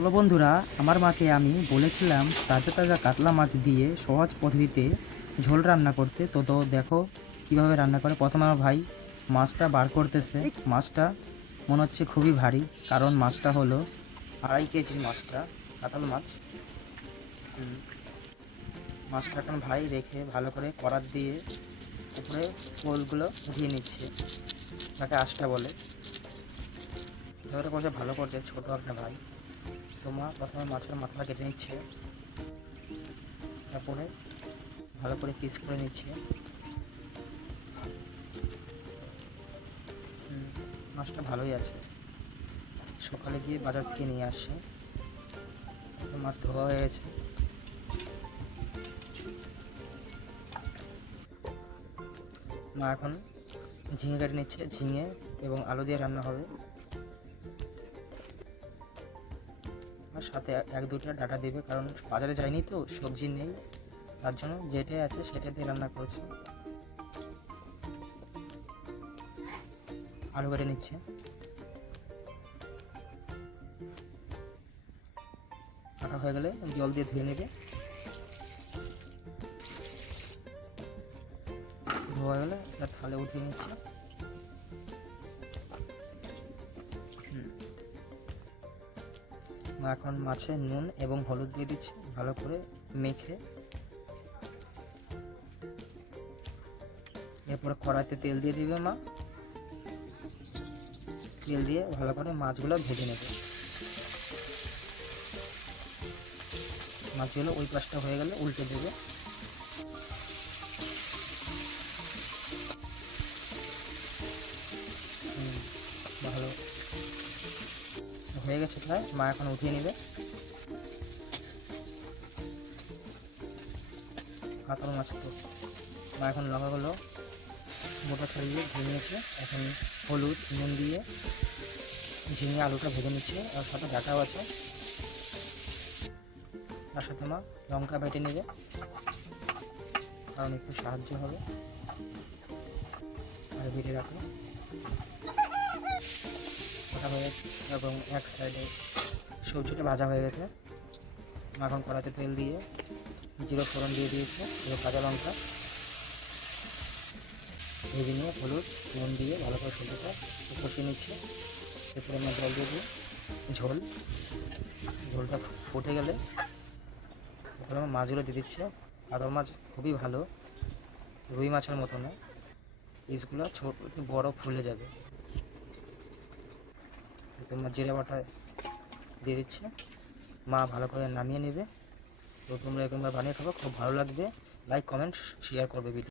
চলো বন্ধুরা, আমার মাকে আমি বলেছিলাম তাজা তাজা কাতলা মাছ দিয়ে সহজ পদ্ধতিতে ঝোল রান্না করতে। তো দেখো কিভাবে রান্না করে। প্রথমে আমার ভাই মাছটা বার করতেছে। মাছটা মনে হচ্ছে খুবই ভারী, কারণ মাছটা হলো 2.5 কেজির মাছটা, কাতল মাছ। মাছটা এখন ভাই রেখে ভালো করে কড়াত দিয়ে উপরে কোলগুলো উঠিয়ে নিচ্ছে, তাকে আঁশটা বলে। ধরে করছে, ভালো করছে ছোটো একটা ভাই। তো মা প্রথমে মাছের মাথাটা কেটে নিচ্ছে, তারপরে ভালো করে পিস করে নিচ্ছে। মাছটা ভালোই আছে, সকালে গিয়ে বাজার থেকে নিয়ে আসছে। মাছ ধোয়া হয়ে গেছে। মা এখন ঝিঙে কেটে নিচ্ছে, ঝিঙে এবং আলু দিয়ে রান্না হবে। আর সাথে 1-2টা ডাঁটা দেবে, কারণ বাজারে যায়নি তো, সবজি নেই, তার জন্য যেটাই আছে সেটা দিয়ে রান্না করছে। আলু কেটে নিচ্ছে, কাটা হয়ে গেলে জল দিয়ে ধুয়ে নেবে। ধোয়া গেলে এটা থালে উঠিয়ে নিচ্ছে। মা এখন মাছে নুন এবং হলুদ দিয়ে দিচ্ছে, ভালো করে মেখে। এরপরে কড়াইতে তেল দিয়ে দিবে মা। তেল দিয়ে ভালো করে মাছগুলো ভেজে নেবে। মাছগুলো ওই পাশটা হয়ে গেলে উল্টে দেবে। ভালো হয়ে গেছে প্রায়, মা এখন উঠিয়ে নেবে। কাতল মাছ তো মা এখন লঙ্কাগুলো মোটা ছাড়িয়ে ধুয়ে নিয়েছে। এখন হলুদ নুন দিয়ে ঝিঙে আলুটা ভেজে নিচ্ছে, আর সাথে ডাঁটাও আছে। তার সাথে মা লঙ্কা বেটে নেবে, কারণ একটু সাহায্য হবে। আর বেটে রাখো ওটা হয়ে গেছে, এবং এক সাইডে সবজিটা ভাজা হয়ে গেছে। এখন কড়াইতে তেল দিয়ে জিরো ফোড়ন দিয়ে দিয়েছে, এবং কাঁচা লঙ্কা ভেজে নিয়ে হলুদ নুন দিয়ে ভালো করে সবজিটা কষিয়ে নিচ্ছে। এরপরে আমরা জল দিয়ে দিই, ঝোলটা ফুটে গেলে তারপরে আমার মাছগুলো দিয়ে দিচ্ছে। কাতল মাছ খুবই ভালো, রুই মাছের মতো না, পিসগুলো ছোট বড় ফুলে যাবে। তোমার জিরে বাটা দিয়ে দিচ্ছে, মা ভালো করে নামিয়ে নেবে। তো তোমরা এরকমভাবে বানিয়ে খাবো, খুব ভালো লাগবে। লাইক কমেন্ট শেয়ার করবে ভিডিও।